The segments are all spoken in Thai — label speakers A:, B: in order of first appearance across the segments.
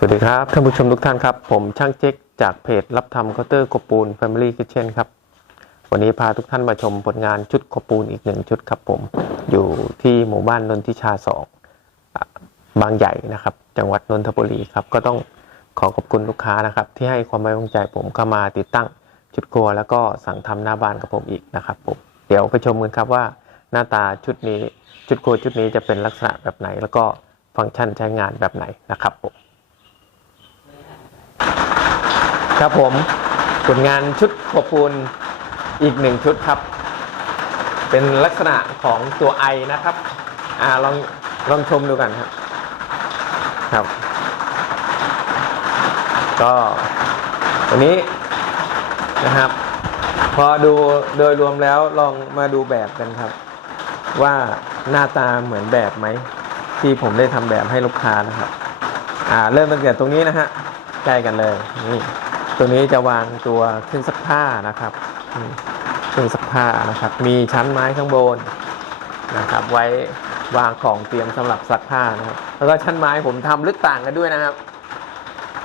A: สวัสดีครับท่านผู้ชมทุกท่านครับ ผมช่างเจ๊กจากเพจรับทำเคาน์เตอร์กบปูน Family Kitchen ครับ วันนี้พาทุกท่านมาชมผลงานชุดกบปูนอีกหนึ่งชุดครับผมอยู่ที่หมู่บ้านนนทิชาสองบางใหญ่นะครับ จังหวัดนนทบุรีครับ ก็ต้องขอขอบคุณลูกค้านะครับ ที่ให้ความไว้วางใจผมเข้ามาติดตั้งชุดครัว แล้วก็สั่งทำหน้าบ้านกับผมอีกนะครับผมเดี๋ยวไปชมกันครับว่าหน้าตาชุดนี้ชุดครัวชุดนี้จะเป็นลักษณะแบบไหน แล้วก็ฟังก์ชันใช้งานแบบไหนนะครับผม ครับผมผลงานชุดขวบปูนอีกหนึ่งชุดครับ เป็นลักษณะของตัวไอนะครับ อ่าลองลองชมดูกันครับ ครับ ก็ตัวนี้นะครับ พอดูโดยรวมแล้วลองมาดูแบบกันครับ ว่าหน้าตาเหมือนแบบไหม ที่ผมได้ทำแบบให้ลูกค้านะครับ อ่า เริ่มตั้งแต่ตรงนี้นะฮะ กล้กันเลยนี่ตัวนี้จะวางตัวเครื่องซักผ้านะครับเครื่องซักผ้านะครับ มีชั้นไม้ข้างบนนะครับ ไว้วางของเตรียมสำหรับซักผ้านะครับ แล้วก็ชั้นไม้ผมทำลึกต่างกันด้วยนะครับ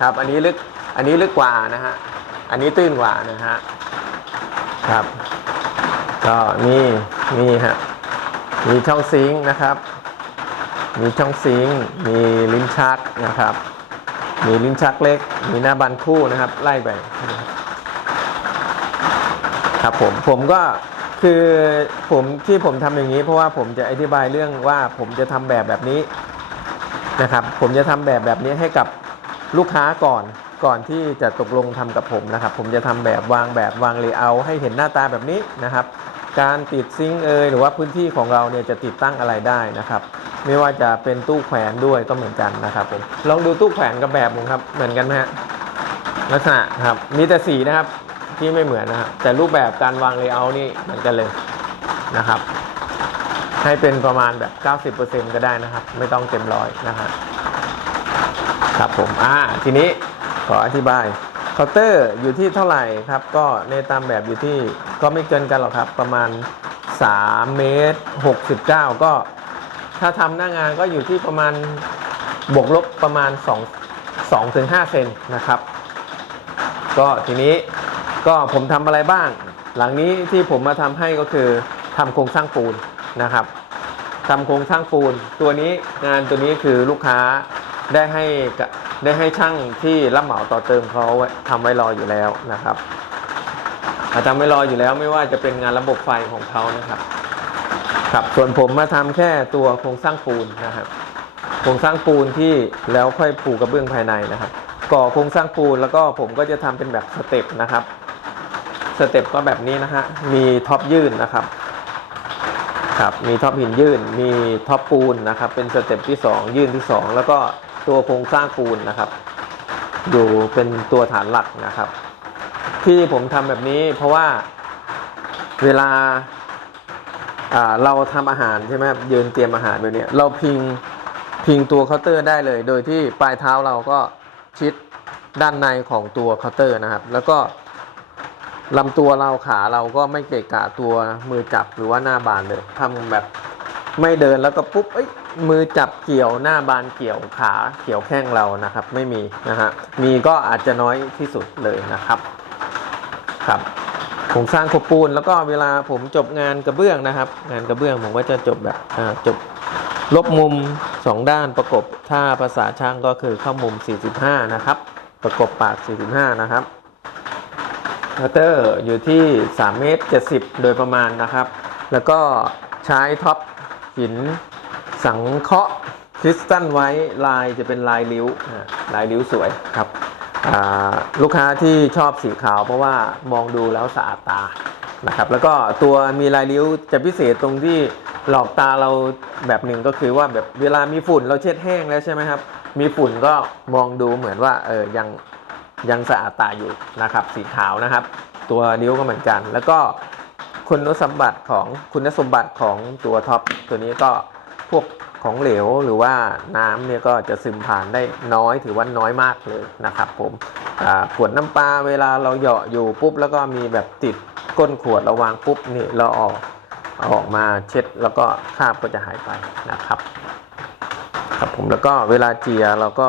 A: ครับ อันนี้ลึกอันนี้ลึกกว่านะฮะอันนี้ตื้นกว่านะฮะครับ ก็นี่นี่ฮะมีช่องซิงค์นะครับ มีช่องซิงค์มีลิ้นชักนะครับ มีลิ้นชักเล็ก มีหน้าบันคู่นะครับ ไล่ไป ครับผม ผมก็คือผมที่ผมทำอย่างนี้ เพราะว่าผมจะอธิบายเรื่องว่าผมจะทำแบบแบบนี้นะครับ ผมจะทำแบบแบบนี้ให้กับลูกค้าก่อนก่อนที่จะตกลงทำกับผมนะครับ ผมจะทำแบบวางแบบวางเลเยอร์ให้เห็นหน้าตาแบบนี้นะครับ การติดซิงเอยหรือว่าพื้นที่ของเราเนี่ยจะติดตั้งอะไรได้นะครับ ไม่ว่าจะเป็นตู้แขวนด้วยก็เหมือนกันนะครับผมลองดูตู้แขวนกับแบบผมครับเหมือนกันไหมฮะลักษณะครับมีแต่สีนะครับที่ไม่เหมือนนะครับแต่รูปแบบการวางเลเยอร์นี่เหมือนกันเลยนะครับ ให้เป็นประมาณแบบ 90%ก็ได้นะครับ ไม่ต้องเต็มร้อยนะครับครับผมอ่าทีนี้ขออธิบายเคาน์เตอร์อยู่ที่เท่าไหร่ครับ ก็ในตามแบบอยู่ที่ก็ไม่เกินกันหรอกครับ ประมาณ 3 เมตร 69 ก็ ถ้าทำหน้างานก็อยู่ที่ประมาณบวกลบประมาณ2 2ถึง5เซนนะครับ ก็ทีนี้ก็ผมทำอะไรบ้าง หลังนี้ที่ผมมาทำให้ก็คือทำโครงสร้างปูนนะครับทำโครงสร้างปูน ตัวนี้งานตัวนี้คือลูกค้าได้ให้ได้ให้ช่างที่รับเหมาต่อเติมเขาไว้ทำไว้รออยู่แล้วนะครับอ่าทำไว้รออยู่แล้วไม่ว่าจะเป็นงานระบบไฟของเขานะครับ ครับส่วนผมมาทำแค่ตัวโครงสร้างปูนนะครับโครงสร้างปูนที่แล้วค่อยปูกระเบื้องภายในนะครับ ก่อโครงสร้างปูนแล้วก็ผมก็จะทำเป็นแบบสเต็ปนะครับสเต็ปก็แบบนี้นะฮะมีท็อปยื่นนะครับครับมีท็อปหินยื่นมีท็อปปูนนะครับ เป็นสเต็ปที่ 2 ยื่นที่ 2 แล้วก็ตัวโครงสร้างปูนนะครับ อยู่เป็นตัวฐานหลักนะครับ ที่ผมทำแบบนี้เพราะว่าเวลา เราทำอาหารใช่ไหมครับยืนเตรียมอาหารแบบนี้เราพิงพิงตัวเคาน์เตอร์ได้เลย โดยที่ปลายเท้าเราก็ชิดด้านในของตัวเคาน์เตอร์นะครับ แล้วก็ลำตัวเราขาเราก็ไม่เกะกะตัวมือจับหรือว่าหน้าบานเลยทำแบบไม่เดินแล้วก็ปุ๊บเอ้ยมือจับเกี่ยวหน้าบานเกี่ยวขาเกี่ยวแข้งเรานะครับ ไม่มีนะฮะมีก็อาจจะน้อยที่สุดเลยนะครับครับ ผมสร้างขบปูน แล้วก็เวลาผมจบงานกระเบื้องนะครับ งานกระเบื้องผมก็จะจบแบบจบลบมุม 2 ด้านประกบถ้าภาษาช่างก็คือเข้ามุม 45 นะครับ ประกบปาก 45 นะครับคัตเตอร์อยู่ที่3เมตร70 โดยประมาณนะครับ แล้วก็ใช้ท็อปหินสังเคราะห์คริสตัลไว้ลายจะเป็นลายริ้วลายริ้วสวยครับ ลูกค้าที่ชอบสีขาวเพราะว่ามองดูแล้วสะอาดตานะครับ แล้วก็ตัวมีลายริ้วจะพิเศษตรงที่หลอกตาเราแบบหนึ่งก็คือว่าแบบเวลามีฝุ่นเราเช็ดแห้งแล้วใช่ไหมครับ มีฝุ่นก็มองดูเหมือนว่าเออยังยังสะอาดตาอยู่นะครับ สีขาวนะครับ ตัวนิ้วก็เหมือนกัน แล้วก็คุณสมบัติของคุณสมบัติของตัวท็อปตัวนี้ก็พวก ของเหลวหรือว่าน้ำเนี่ยก็จะซึมผ่านได้น้อยถือว่าน้อยมากเลยนะครับผมขวดน้ำปลาเวลาเราเหยาะอยู่ปุ๊บแล้วก็มีแบบติดก้นขวดเราวางปุ๊บนี่เราออกอออกมาเช็ดแล้วก็คราบก็จะหายไปนะครับครับผมแล้วก็เวลาเจียเราก็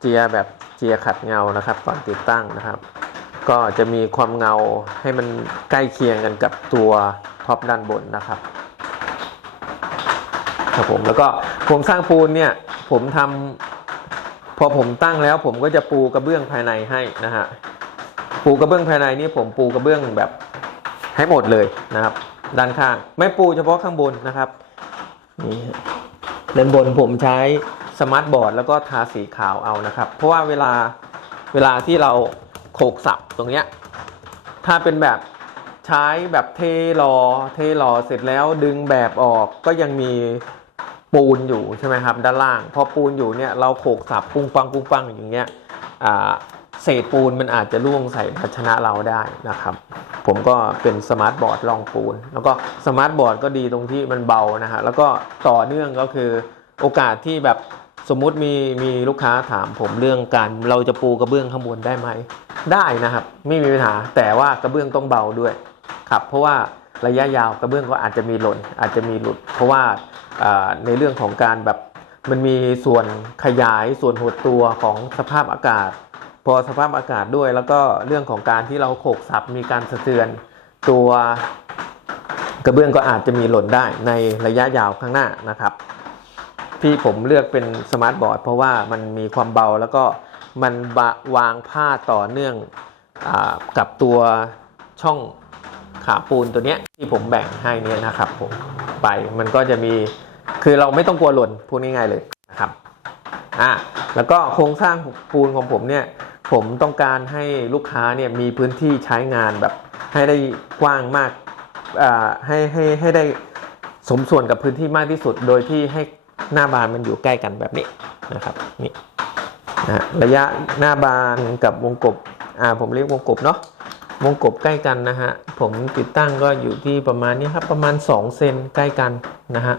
A: เจียแบบเจียขัดเงานะครับก่อนติดตั้งนะครับ ก็จะมีความเงาให้มันใกล้เคียงกันกับตัวท็อปด้านบนนะครับ ครับผมแล้วก็โครงสร้างปูนเนี่ยผมทำพอผมตั้งแล้วผมก็จะปูกระเบื้องภายในให้นะฮะปูกระเบื้องภายในนี่ผมปูกระเบื้องแบบให้หมดเลยนะครับ ด้านข้างไม่ปูเฉพาะข้างบนนะครับนี่ด้านบนผมใช้สมาร์ทบอร์ดแล้วก็ทาสีขาวเอานะครับ เพราะว่าเวลาเวลาที่เราโขกสับตรงเนี้ยถ้าเป็นแบบใช้แบบเทรอเทรอเสร็จแล้วดึงแบบออกก็ยังมี ปูนอยู่ใช่ไหมครับด้านล่าง พอปูนอยู่เนี่ยเราโขกสับปุ้งปังปุ้งปังอย่างเงี้ยเศษปูนมันอาจจะล่วงใส่ภาชนะเราได้นะครับ ผมก็เป็นสมาร์ทบอร์ดรองปูน แล้วก็สมาร์ทบอร์ดก็ดีตรงที่มันเบานะฮะแล้วก็ต่อเนื่องก็คือโอกาสที่แบบสมมุติมีมีลูกค้าถามผมเรื่องการเราจะปูกระเบื้องข้างบนได้ไหม ได้นะครับ ไม่มีปัญหาแต่ว่ากระเบื้องต้องเบาด้วยครับเพราะว่า ระยะยาวกระเบื้องก็อาจจะมีหล่นอาจจะมีหลุด เพราะว่าในเรื่องของการแบบมันมีส่วนขยายส่วนหดตัวของสภาพอากาศ พอสภาพอากาศด้วย แล้วก็เรื่องของการที่เราโขกสับมีการสะเทือน ตัวกระเบื้องก็อาจจะมีหล่นได้ในระยะยาวข้างหน้านะครับ ที่ผมเลือกเป็นสมาร์ทบอร์ดเพราะว่ามันมีความเบาแล้วก็มันวางผ้าต่อเนื่องอกับตัวช่อง ขาปูนตัวเนี้ยที่ผมแบ่งให้เนี่ยนะครับผมไปมันก็จะมีคือเราไม่ต้องกลัวหล่นพูดง่ายๆเลยนะครับอะแล้วก็โครงสร้างปูนของผมเนี่ยผมต้องการให้ลูกค้าเนี่ยมีพื้นที่ใช้งานแบบให้ได้กว้างมากอ่าให้ให้ให้ได้สมส่วนกับพื้นที่มากที่สุด โดยที่ให้หน้าบานมันอยู่ใกล้กันแบบนี้นะครับนี่นะระยะหน้าบานกับวงกบอ่าผมเรียกวงกบเนาะ วงกบใกล้กันนะฮะ ผมติดตั้งก็อยู่ที่ประมาณนี้ครับ ประมาณ 2 เซนใกล้กันนะฮะ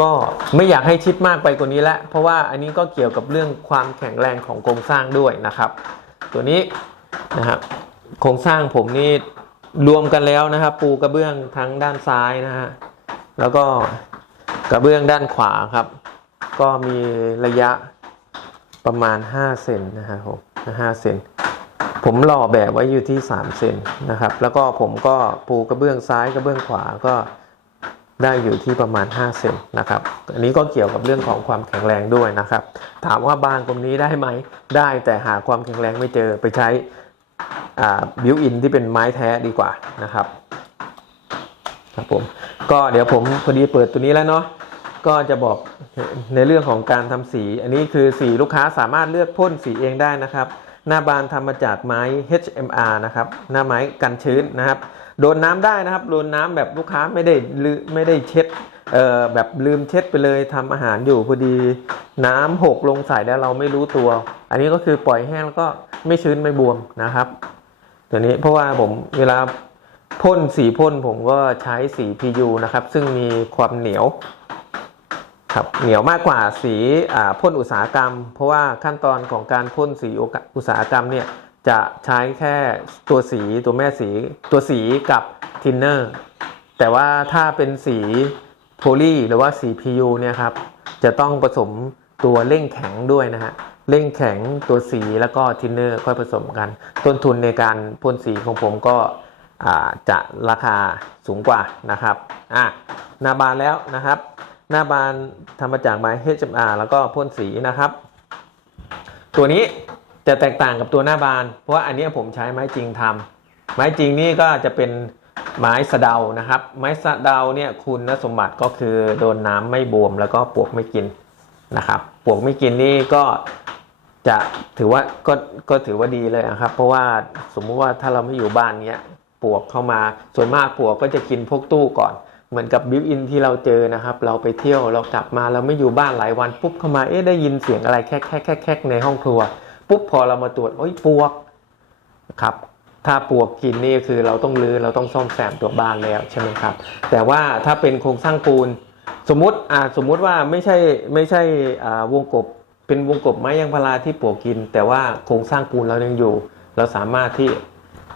A: ก็ไม่อยากให้ชิดมากไปกว่านี้แล้วเพราะว่าอันนี้ก็เกี่ยวกับเรื่องความแข็งแรงของโครงสร้างด้วยนะครับ ตัวนี้นะครับโครงสร้างผมนี่รวมกันแล้วนะครับ ปูกระเบื้องทั้งด้านซ้ายนะฮะ แล้วก็กระเบื้องด้านขวาครับ ก็มีระยะประมาณ5เซนนะฮะผม5เซน ผมหล่อแบบไว้อยู่ที่ 3 เซนนะครับ แล้วก็ผมก็ปูกระเบื้องซ้ายกระเบื้องขวาก็ได้อยู่ที่ประมาณ 5 เซนนะครับ อันนี้ก็เกี่ยวกับเรื่องของความแข็งแรงด้วยนะครับ ถามว่าบานตรงนี้ได้ไหม ได้แต่หาความแข็งแรงไม่เจอไปใช้บิวอินที่เป็นไม้แท้ดีกว่านะครับครับผมก็เดี๋ยวผมพอดีเปิดตัวนี้แล้วเนาะก็จะบอกในเรื่องของการทำสี อันนี้คือสีลูกค้าสามารถเลือกพ่นสีเองได้นะครับ หน้าบานทำมาจากไม้ HMR นะครับหน้าไม้กันชื้นนะครับ โดนน้ำได้นะครับโดนน้ำแบบลูกค้าไม่ได้ลืไม่ได้เช็ดเอ่อแบบลืมเช็ดไปเลยทำอาหารอยู่พอดีน้ำหกลงใส่แล้วเราไม่รู้ตัว อันนี้ก็คือปล่อยแห้งแล้วก็ไม่ชื้นไม่บวมนะครับตัวนี้เพราะว่าผมเวลาพ่นสีพ่นผมก็ใช้สี PU นะครับ ซึ่งมีความเหนียว ครับเหนียวมากกว่าสีพ่นอุตสาหกรรม เพราะว่าขั้นตอนของการพ่นสีอุตสาหกรรมเนี่ยจะใช้แค่ตัวสีตัวแม่สีตัวสีกับทินเนอร์แต่ว่าถ้าเป็นสีโพลีหรือว่าสี PU เนี่ยครับจะต้องผสมตัวเร่งแข็งด้วยนะฮะเร่งแข็งตัวสีแล้วก็ทินเนอร์ค่อยผสมกัน ต้นทุนในการพ่นสีของผมก็จะราคาสูงกว่านะครับอะหน้าบานแล้วนะครับ หน้าบานทำมาจากไม้ HMR แล้วก็พ่นสีนะครับ ตัวนี้จะแตกต่างกับตัวหน้าบาน เพราะว่าอันนี้ผมใช้ไม้จริงทำไม้จริงนี่ก็จะเป็นไม้สะเดานะครับ ไม้สะเดาเนี่ยคุณสมบัติก็คือโดนน้ำไม่บวมแล้วก็ปลวกไม่กินนะครับปลวกไม่กินนี่ก็จะถือว่าก็ก็ถือว่าดีเลยนะครับ เพราะว่าสมมุติว่าถ้าเราไม่อยู่บ้านเนี้ยปลวกเข้ามาส่วนมากปลวกก็จะกินพวกตู้ก่อน เหมือนกับบิวอินที่เราเจอนะครับ เราไปเที่ยวเรากลับมาเราไม่อยู่บ้านหลายวันปุ๊บเข้ามาเอ๊ะได้ยินเสียงอะไรแค่แค่แค่แค่ในห้องครัว ปุ๊บพอเรามาตรวจโอ้ยปลวกครับถ้าปลวกกินนี่คือเราต้องรื้อเราต้องซ่อมแซมตัวบ้านแล้วใช่ไหมครับ แต่ว่าถ้าเป็นโครงสร้างปูน สมมติอ่าสมมุติว่าไม่ใช่ไม่ใช่อ่าวงกบเป็นวงกบไม้ยางพาราที่ปลวกกิน แต่ว่าโครงสร้างปูนเรายังอยู่ เราสามารถที่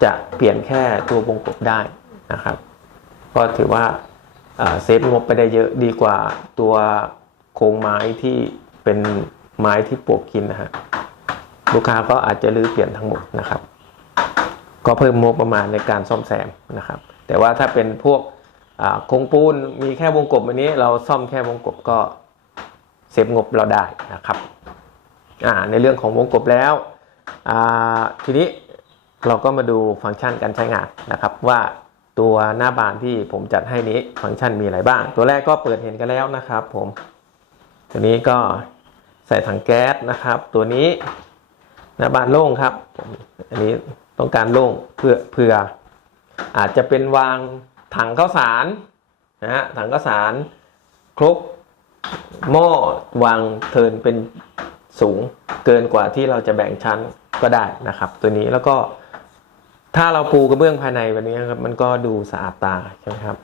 A: จะเปลี่ยนแค่ตัววงกบได้นะครับ ก็ถือว่า เซฟงบไปได้เยอะดีกว่าตัวโครงไม้ที่เป็นไม้ที่ปลวกกินนะฮะลูกค้าก็อาจจะรื้อเปลี่ยนทั้งหมดนะครับ ก็เพิ่มงบประมาณในการซ่อมแซมนะครับ แต่ว่าถ้าเป็นพวกโครงปูนมีแค่วงกบอันนี้ เราซ่อมแค่วงกบก็เซฟงบเราได้นะครับในเรื่องของวงกบแล้วทีนี้เราก็มาดูฟังก์ชันการใช้งานนะครับว่า ตัวหน้าบานที่ผมจัดให้นี้ฟังก์ชันมีอะไรบ้าง ตัวแรกก็เปิดเห็นกันแล้วนะครับผม ตัวนี้ก็ใส่ถังแก๊สนะครับ ตัวนี้หน้าบานโล่งครับผมอันนี้ต้องการโล่งเพื่อเพื่ออาจจะเป็นวางถังข้าวสารนะฮะถังข้าวสารครกหม้อวางเทินเป็นสูงเกินกว่าที่เราจะแบ่งชั้นก็ได้นะครับ ตัวนี้แล้วก็ ถ้าเราปูกระเบื้องภายในแบบนี้ครับ มันก็ดูสะอาดตาใช่ไหมครับ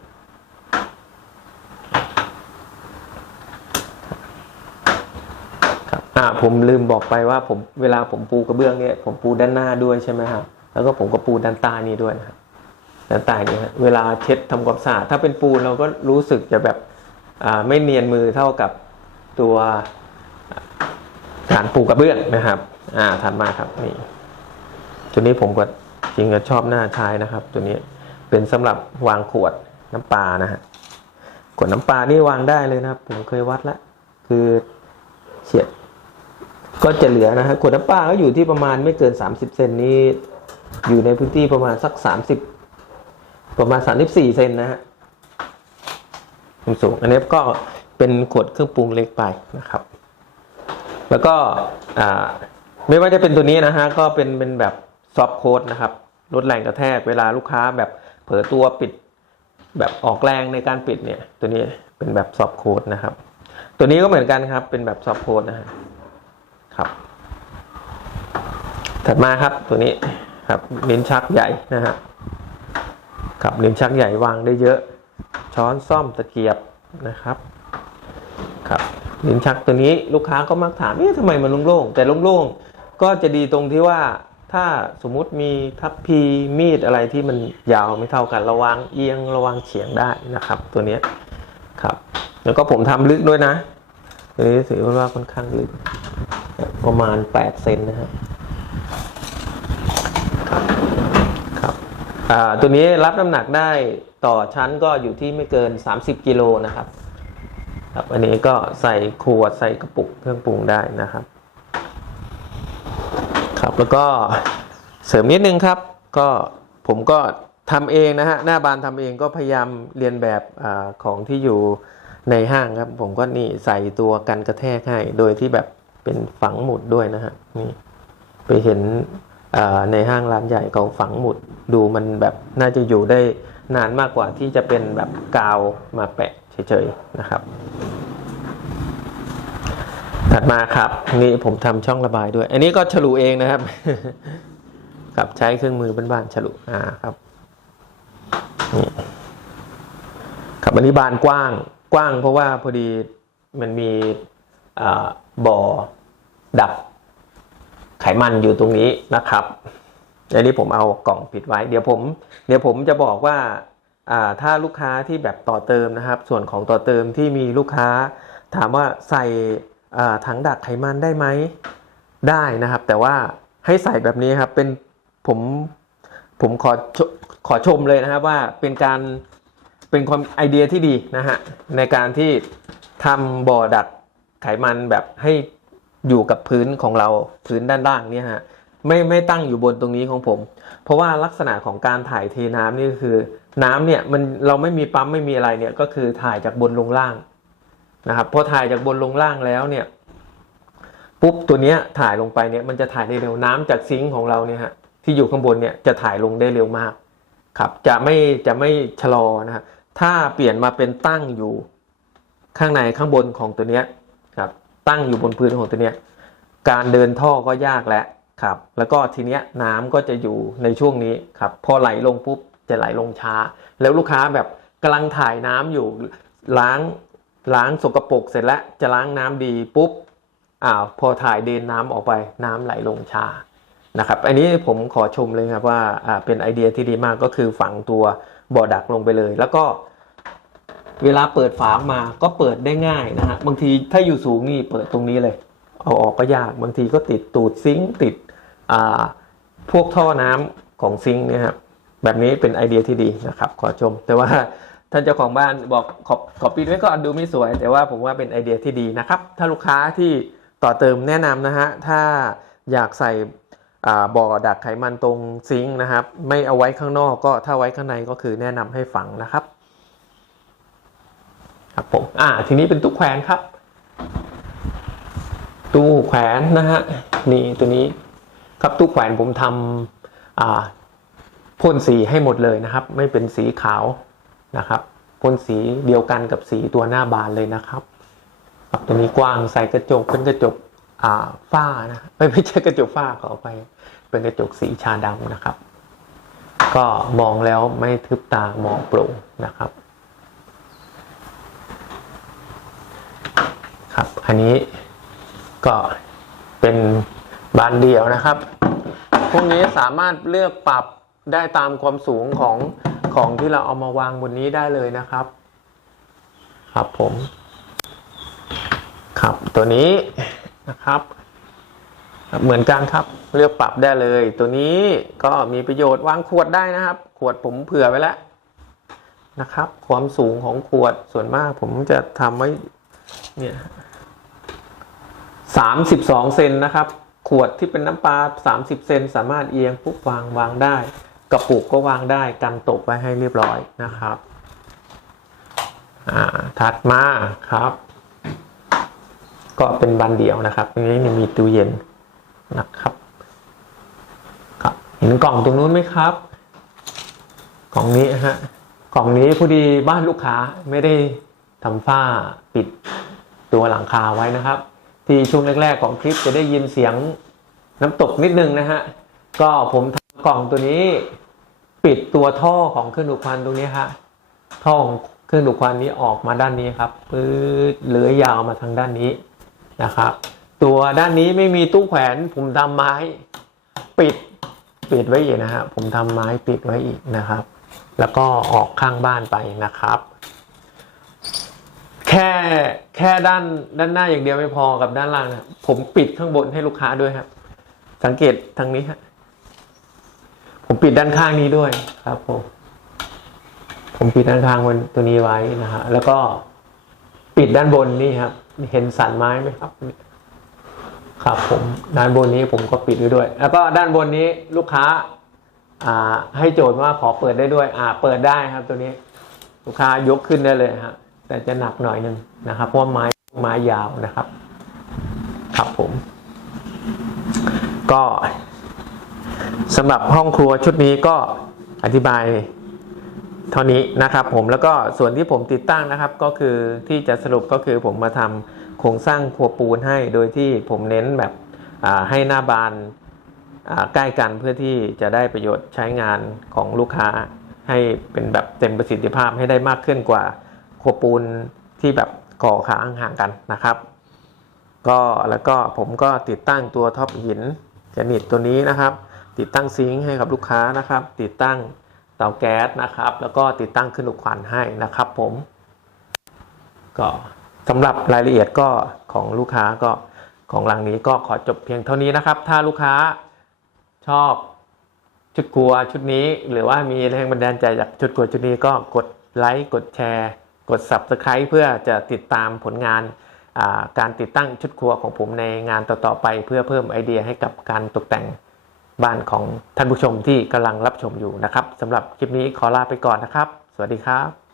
A: ครับอ่าผมลืมบอกไปว่าผมเวลาผมปูกระเบื้องเนี่ย ผมปูด้านหน้าด้วยใช่ไหมครับ แล้วก็ผมก็ปูด้านใต้นี่ด้วยนะครับด้านใต้นี่ฮะเวลาเช็ดทำความสะอาดถ้าเป็นปูนเราก็รู้สึกจะแบบอ่าไม่เนียนมือเท่ากับตัวการปูกระเบื้องนะครับ อ่าถัดมาครับนี่ตัวนี้ผมก็ จริงก็ชอบหน้าใช้นะครับ ตัวนี้เป็นสำหรับวางขวดน้ำปลานะฮะขวดน้ำปลานี่วางได้เลยนะครับ ผมเคยวัดแล้วคือเฉียดก็จะเหลือนะฮะขวดน้ำปลาก็อยู่ที่ประมาณไม่เกิน 30 เซนนี้อยู่ในพื้นที่ประมาณสัก 30 ประมาณ 34 เซนนะฮะสูงอันนี้ก็เป็นขวดเครื่องปรุงเล็กไปนะครับ แล้วก็ไม่ว่าจะเป็นตัวนี้นะฮะก็เป็นเป็นแบบซอฟโค้ดนะครับ ลดแรงกระแทกเวลาลูกค้าแบบเผลอตัวปิด แบบออกแรงในการปิดเนี่ย ตัวนี้เป็นแบบซอฟโค้ดนะครับ ตัวนี้ก็เหมือนกันครับ เป็นแบบซอฟโค้ดนะฮะครับ ถัดมาครับตัวนี้ครับลิ้นชักใหญ่นะฮะครับลิ้นชักใหญ่วางได้เยอะ ช้อนซ่อมตะเกียบนะครับครับลิ้นชักตัวนี้ลูกค้าก็มักถามเอ๊ะทำไมมันโล่งๆแต่โล่งๆก็จะดีตรงที่ว่า ถ้าสมมุติมีทัพพีมีดอะไรที่มันยาวไม่เท่ากัน ระวังเอียงระวังเฉียงได้นะครับ ตัวนี้ครับ แล้วก็ผมทำลึกด้วยนะตัวนี้ถือว่าค่อนข้างลึก ประมาณ 8 เซนนะครับครับรบตัวนี้รับน้ำหนักได้ต่อชั้นก็อยู่ที่ไม่เกิน 30 กิโลนะครับ ครับอันนี้ก็ใส่ขวดใส่กระปุกเครื่องปรุงได้นะครับ แล้วก็เสริมนิดนึงครับก็ผมก็ทำเองนะฮะหน้าบานทำเองก็พยายามเรียนแบบอของที่อยู่ในห้างครับ ผมก็นี่ใส่ตัวกันกระแทกให้ โดยที่แบบเป็นฝังหมุดด้วยนะฮะนี่ไปเห็นในห้างร้านใหญ่เขาฝังหมุดดูมันแบบน่าจะอยู่ได้นานมากกว่าที่จะเป็นแบบกาวมาแปะเฉยๆนะครับ ถัดมาครับ นี่ผมทำช่องระบายด้วย อันนี้ก็ฉลุเองนะครับครับใช้เครื่องมือบ้านๆฉลุอ่าครับนี่ครับอันนี้บานกว้างกว้าง เพราะว่าพอดีมันมีอบ่อดับไขมันอยู่ตรงนี้นะครับอันนี้ผมเอากล่องปิดไว้ เดี๋ยวผม เดี๋ยวผมจะบอกว่าอ่าถ้าลูกค้าที่แบบต่อเติมนะครับ ส่วนของต่อเติมที่มีลูกค้าถามว่าใส่ ถังดักไขมันได้ไหมได้นะครับ แต่ว่าให้ใส่แบบนี้ครับเป็นผมผมขอชขอชมเลยนะครับว่าเป็นการเป็นความไอเดียที่ดีนะฮะในการที่ทำบ่อดักไขมันแบบให้อยู่กับพื้นของเราพื้นด้านล่างเนี่ยฮะไม่ไม่ตั้งอยู่บนตรงนี้ของผม เพราะว่าลักษณะของการถ่ายเทน้ำนี่คือ น้ำเนี่ยมันเราไม่มีปั๊มไม่มีอะไรเนี่ยก็คือถ่ายจากบนลงล่าง นะครับพอถ่ายจากบนลงล่างแล้วเนี่ยปุ๊บตัวเนี้ยถ่ายลงไปเนี่ยมันจะถ่ายได้เร็วน้ำจากซิงค์ของเราเนี่ยฮะที่อยู่ข้างบนเนี่ยจะถ่ายลงได้เร็วมากครับจะไม่จะไม่ชะลอนะฮะถ้าเปลี่ยนมาเป็นตั้งอยู่ข้างในข้างบนของตัวเนี้ยครับตั้งอยู่บนพื้นของตัวเนี้ยการเดินท่อก็ยากแล้วครับแล้วก็ทีเนี้ยน้ำก็จะอยู่ในช่วงนี้ครับพอไหลลงปุ๊บจะไหลลงช้า แล้วลูกค้าแบบกำลังถ่ายน้ำอยู่ล้าง ล้างสกปรกเสร็จแล้วจะล้างน้ำดีปุ๊บอ้าวพอถ่ายเดนน้ำออกไปน้ำไหลลงชานะครับอันนี้ผมขอชมเลยครับว่าอ่าเป็นไอเดียที่ดีมากก็คือฝังตัวบ่อดักลงไปเลย แล้วก็เวลาเปิดฝามาก็เปิดได้ง่ายนะฮะบางทีถ้าอยู่สูงนี่เปิดตรงนี้เลย เอาออกก็ยากบางทีก็ติดตูดซิงติดอ่าพวกท่อน้ำของซิงนี่ยครับแบบนี้เป็นไอเดียที่ดีนะครับ ขอชมแต่ว่า ท่านเจ้าของบ้านบอกขอบขอบปิดไว้ก่อนดูไม่สวย แต่ว่าผมว่าเป็นไอเดียที่ดีนะครับ ถ้าลูกค้าที่ต่อเติมแนะนำนะฮะถ้าอยากใส่อ่าบ่อดักไขมันตรงซิงค์นะครับ ไม่เอาไว้ข้างนอกก็ถ้าไว้ข้างในก็คือแนะนำให้ฝังนะครับครับผมอ่าทีนี้เป็นตู้แขวนครับ ตู้แขวนนะฮะนี่ตัวนี้ครับตู้แขวนผมทำพ่นสีให้หมดเลยนะครับ ไม่เป็นสีขาว นะครับพ่นสีเดียวกันกับสีตัวหน้าบานเลยนะครับครับตัวนี้กว้างใส่กระจกเป็นกระจกอ่าฝ้านะไม่ไม่ใช่กระจกฝ้าขอไป เป็นกระจกสีชาดำนะครับ ก็มองแล้วไม่ทึบตามองโปร่งนะครับครับอันนี้ก็เป็นบานเดียวนะครับ พวกนี้สามารถเลือกปรับได้ตามความสูงของ ของที่เราเอามาวางบนนี้ได้เลยนะครับ ครับผม ครับตัวนี้นะครับ เหมือนกันครับเลือกปรับได้เลย ตัวนี้ก็มีประโยชน์วางขวดได้นะครับ ขวดผมเผื่อไว้แล้วนะครับ ความสูงของขวดส่วนมากผมจะทำไว้เนี่ยสามสิบสองเซนนะครับ ขวดที่เป็นน้ำปลาสามสิบเซนสามารถเอียงปุ๊บวางวางได้ กระปุกก็วางได้กันตกไว้ให้เรียบร้อยนะครับอ่าถัดมาครับ ก็เป็นบานเดียวนะครับตรงนี้มีตู้เย็นนะครับครับเห็นกล่องตรงนู้นไหมครับ กล่องนี้ฮะกล่องนี้พอดีบ้านลูกค้าไม่ได้ทำฝ้าปิดตัวหลังคาไว้นะครับ ที่ช่วงแรกๆของคลิปจะได้ยินเสียงน้ำตกนิดนึงนะฮะก็ผมทำกล่องตัวนี้ ปิดตัวท่อของเครื่องดูดควันตรงนี้ฮะท่อของเครื่องดูดควันนี้ออกมาด้านนี้ครับปื๊ดเลื้อยยาวมาทางด้านนี้นะครับ ตัวด้านนี้ไม่มีตู้แขวนผมทำไม้ ปิดปิดไว้อีกนะฮะผมทำไม้ปิดไว้อีกนะครับ แล้วก็ออกข้างบ้านไปนะครับ แค่แค่ด้านด้านหน้าอย่างเดียวไม่พอกับด้านล่างนะผมปิดข้างบนให้ลูกค้าด้วยครับสังเกตทางนี้ฮะ ผมปิดด้านข้างนี้ด้วยครับผม ผมปิดด้านข้างบนตัวนี้ไว้นะฮะ แล้วก็ปิดด้านบนนี่ครับ เห็นสันไม้ไหมครับ ครับผม ด้านบนนี้ผมก็ปิดไว้ด้วย แล้วก็ด้านบนนี้ลูกค้า อ่า ให้โจทย์ว่าขอเปิดได้ด้วย อ่า เปิดได้ครับ ตัวนี้ ลูกค้ายกขึ้นได้เลยฮะ แต่จะหนักหน่อยหนึงนะครับเพราะไม้ไม้ยาวนะครับ ครับผม ก็ สำหรับห้องครัวชุดนี้ก็อธิบายเท่านี้นะครับผมแล้วก็ส่วนที่ผมติดตั้งนะครับก็คือที่จะสรุปก็คือผมมาทำโครงสร้างครัวปูนให้ โดยที่ผมเน้นแบบให้หน้าบานใกล้กันเพื่อที่จะได้ประโยชน์ใช้งานของลูกค้า ให้เป็นแบบเต็มประสิทธิภาพให้ได้มากขึ้นกว่าครัวปูนที่แบบก่อขาห่างกันนะครับก็แล้วก็ผมก็ติดตั้งตัวท็อปหินจนิตตัวนี้นะครับ ติดตั้งซิงค์ให้กับลูกค้านะครับ ติดตั้งเตาแก๊สนะครับ แล้วก็ติดตั้งขึ้นลูกควันให้นะครับผม ก็สำหรับรายละเอียดก็ของลูกค้าก็ของหลังนี้ก็ขอจบเพียงเท่านี้นะครับ ถ้าลูกค้าชอบชุดครัวชุดนี้หรือว่ามีแรงบันดาลใจจากชุดครัวชุดนี้ก็กดไลค์กดแชร์ กด Subscribe เพื่อจะติดตามผลงานการติดตั้งชุดครัวของผมในงานต่อๆไป เพื่อเพิ่มไอเดียให้กับการตกแต่ง บ้านของท่านผู้ชมที่กำลังรับชมอยู่นะครับสำหรับคลิปนี้ขอลาไปก่อนนะครับ สวัสดีครับ